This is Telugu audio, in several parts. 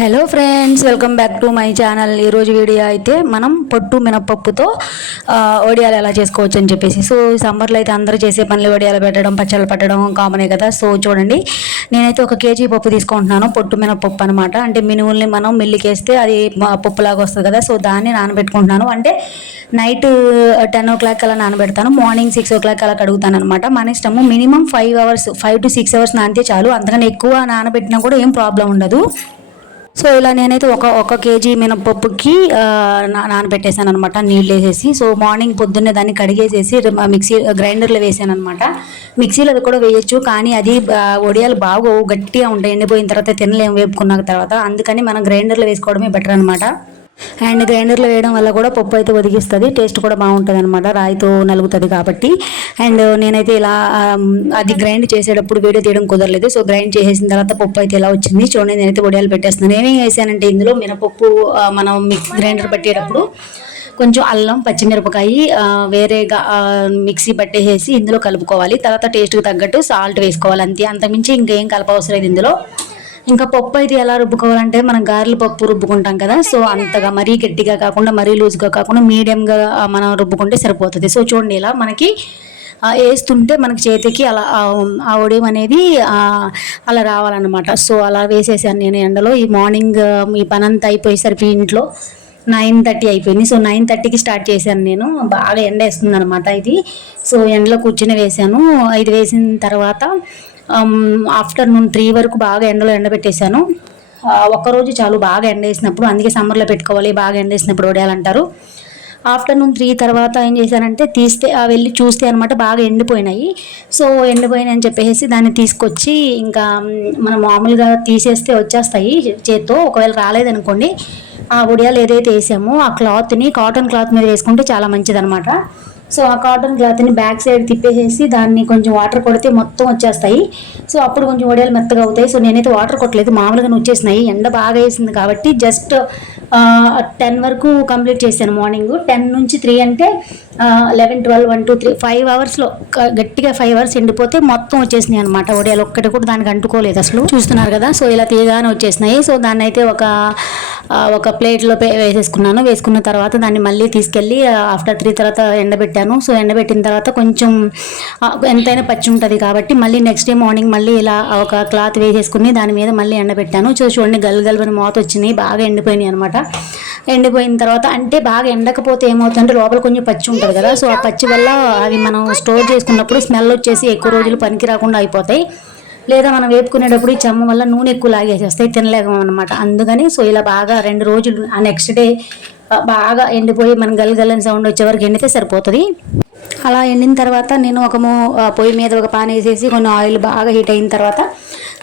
Hello friends, welcome back to my channel. ఈరోజు వీడియో అయితే మనం పొట్టు మినపప్పుతో వడియాలు ఎలా చేసుకోవచ్చు అని చెప్పేసి. సో ఈ సమ్మర్లో అయితే అందరూ చేసే పనులు వడియాలు పెట్టడం, పచ్చళ్ళు పెట్టడం కామనే కదా. సో చూడండి, నేనైతే 1 కేజీ పప్పు తీసుకుంటున్నాను. పొట్టు మినపప్పు అనమాట. అంటే మినువుల్ని మనం మిల్లికేస్తే అది పప్పులాగా వస్తుంది కదా. సో దాన్ని నానబెట్టుకుంటున్నాను. అంటే నైట్ 10 o'clock అలా నానబెడతాను, మార్నింగ్ 6 o'clock అలా కడుగుతాను అనమాట. మన ఇష్టము. మినిమం 5 to 6 hours నానితే చాలు. అంతకన్నా ఎక్కువ నానబెట్టినా కూడా ఏం ప్రాబ్లం ఉండదు. సో ఇలా నేనైతే ఒక కేజీ మినపప్పుకి నానబెట్టేసాను అనమాట, నీళ్ళు వేసేసి. సో మార్నింగ్ పొద్దున్నే దాన్ని కడిగేసేసి గ్రైండర్లో వేసాను అనమాట. మిక్సీలో అది కూడా వేయచ్చు, కానీ అది వడియాలు బాగా గట్టిగా ఉంటాయి. ఎండిపోయిన తర్వాత తినలేము వేపుకున్న తర్వాత. అందుకని మనం గ్రైండర్లో వేసుకోవడమే బెటర్ అనమాట. అండ్ గ్రైండర్లో వేయడం వల్ల కూడా పప్పు అయితే ఒదిగిస్తుంది, టేస్ట్ కూడా బాగుంటుంది అనమాట, రాయితో నలుగుతుంది కాబట్టి. అండ్ నేనైతే ఇలా అది గ్రైండ్ చేసేటప్పుడు వీడియో తీయడం కుదరలేదు. సో గ్రైండ్ చేసేసిన తర్వాత పప్పు అయితే ఇలా వచ్చింది. చూడండి, నేనైతే వడియాలు పెట్టేస్తున్నాను. ఏమేమి వేసానంటే ఇందులో మినపప్పు మనం గ్రైండర్ పట్టేటప్పుడు కొంచెం అల్లం, పచ్చిమిరపకాయ వేరేగా మిక్సీ పట్టేసేసి ఇందులో కలుపుకోవాలి. తర్వాత టేస్ట్కి తగ్గట్టు సాల్ట్ వేసుకోవాలి, అంతే. అంతకుమించి ఇంకేం కలపవసరం లేదు ఇందులో. ఇంకా పప్పు అయితే ఎలా రుబ్బుకోవాలంటే మనం గారెల పప్పు రుబ్బుకుంటాం కదా. సో అంతగా మరీ గట్టిగా కాకుండా మరీ లూజ్గా కాకుండా మీడియంగా మనం రుబ్బుకుంటే సరిపోతుంది. సో చూడండి, ఇలా మనకి వేస్తుంటే మనకి చేతికి అలా ఆ ఉడియం అనేది అలా రావాలన్నమాట. సో అలా వేసేసాను నేను ఎండలో. ఈ మార్నింగ్ ఈ పని అంతా అయిపోయేసరికి ఇంట్లో 9:30 అయిపోయింది. సో 9:30కి స్టార్ట్ చేశాను నేను. బాగా ఎండ వేస్తుంది అనమాట ఇది. సో ఎండలో కూర్చొని వేసాను. ఇది వేసిన తర్వాత ఆఫ్టర్నూన్ 3 వరకు బాగా ఎండలో ఎండబెట్టేశాను. ఒక్కరోజు చాలు బాగా ఎండ వేసినప్పుడు. అందుకే సమ్మర్లో పెట్టుకోవాలి, బాగా ఎండ వేసినప్పుడు వడియాలంటారు. ఆఫ్టర్నూన్ 3 తర్వాత ఏం చేశానంటే వెళ్ళి చూస్తే అనమాట బాగా ఎండిపోయినాయి. సో ఎండిపోయినాయి అని చెప్పేసి దాన్ని తీసుకొచ్చి ఇంకా మనం మామూలుగా తీసేస్తే వచ్చేస్తాయి చేత్తో. ఒకవేళ రాలేదనుకోండి, ఆ వడియాలు ఏదైతే వేసామో ఆ క్లాత్ని కాటన్ క్లాత్ మీద వేసుకుంటే చాలా మంచిదనమాట. సో ఆ కాటన్ క్లాత్ని బ్యాక్ సైడ్ తిప్పేసేసి దాన్ని కొంచెం వాటర్ కొడితే మొత్తం వచ్చేస్తాయి. సో అప్పుడు కొంచెం వడియాలు మెత్తగా అవుతాయి. సో నేనైతే వాటర్ కొట్టలేదు, మామూలుగానే వచ్చేసినాయి. ఎండ బాగా వేసింది కాబట్టి జస్ట్ 10 వరకు కంప్లీట్ చేశాను మార్నింగ్. 10 నుంచి 3 అంటే 11, 12, 1, 2, 3, 5 అవర్స్లో గట్టిగా 5 hours ఎండిపోతే మొత్తం వచ్చేసినాయి అనమాట. వడియాలు ఒక్కటి కూడా దానికి అంటుకోలేదు అసలు. చూస్తున్నారు కదా. సో ఇలా తీయగానే వచ్చేసినాయి. సో దాన్ని అయితే ఒక ప్లేట్లో వేసేసుకున్నాను. వేసుకున్న తర్వాత దాన్ని మళ్ళీ తీసుకెళ్ళి ఆఫ్టర్ 3 తర్వాత ఎండబెట్టాను. సో ఎండబెట్టిన తర్వాత కొంచెం ఎంతైనా పచ్చి ఉంటుంది కాబట్టి మళ్ళీ నెక్స్ట్ డే మార్నింగ్ మళ్ళీ ఇలా ఒక క్లాత్ వేసేసుకుని దాని మీద మళ్ళీ ఎండబెట్టాను. సో చూడండి, గల్గల్వని మోత వచ్చినాయి, బాగా ఎండిపోయినాయి అనమాట. ఎండిపోయిన తర్వాత అంటే బాగా ఎండకపోతే ఏమవుతుందంటే లోపల కొంచెం పచ్చి ఉంటుంది కదా. సో ఆ పచ్చి వల్ల అవి మనం స్టోర్ చేసుకున్నప్పుడు స్మెల్ వచ్చేసి ఎక్కువ రోజులు పనికి రాకుండా అయిపోతాయి. లేదా మనం వేపుకునేటప్పుడు ఈ చెమ్మ వల్ల నూనె ఎక్కువ లాగేసేస్తాయి, తినలేమన్నమాట. అందుకని సో ఇలా బాగా 2 రోజులు ఆ నెక్స్ట్ డే బాగా ఎండిపోయి మనం గల్గల్లని సౌండ్ వచ్చే వరకు ఎండితే సరిపోతుంది. అలా ఎండిన తర్వాత నేను పొయ్యి మీద ఒక పాన్ వేసేసి కొన్ని ఆయిల్ బాగా హీట్ అయిన తర్వాత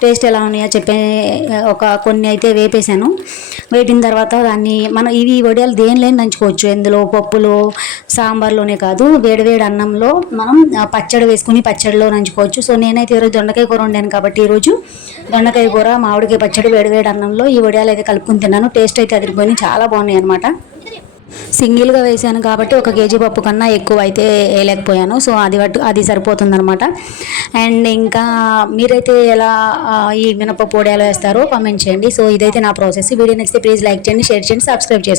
టేస్ట్ ఎలా ఉన్నాయో కొన్ని అయితే వేపేసాను. వేపిన తర్వాత దాన్ని ఇవి వడియాలు దేనిలోనే నంచుకోవచ్చు. ఎందులో పప్పులో, సాంబార్లోనే కాదు, వేడివేడి అన్నంలో మనం పచ్చడి వేసుకుని పచ్చడిలో నంచుకోవచ్చు. సో నేనైతే ఈరోజు దొండకాయ కూర వండాను కాబట్టి ఈరోజు దొండకాయ కూర, మామిడికాయ పచ్చడి వేడివేడి అన్నంలో ఈ వడియాలు అయితే కలుపుకుని తిన్నాను. టేస్ట్ అయితే అదిరిపోయి చాలా బాగున్నాయి అనమాట. సింగిల్గా వేసాను కాబట్టి 1 కేజీ పప్పు కన్నా ఎక్కువ అయితే వేయలేకపోయాను. సో అది సరిపోతుందనమాట. అండ్ ఇంకా మీరైతే ఎలా ఈ మినపప్పు వడియాలు వేస్తారో కామెంట్ చేయండి. సో ఇదైతే నా ప్రాసెస్. వీడియో నచ్చితే ప్లీజ్ లైక్ చేయండి, షేర్ చేయండి, సబ్స్క్రైబ్ చేయండి.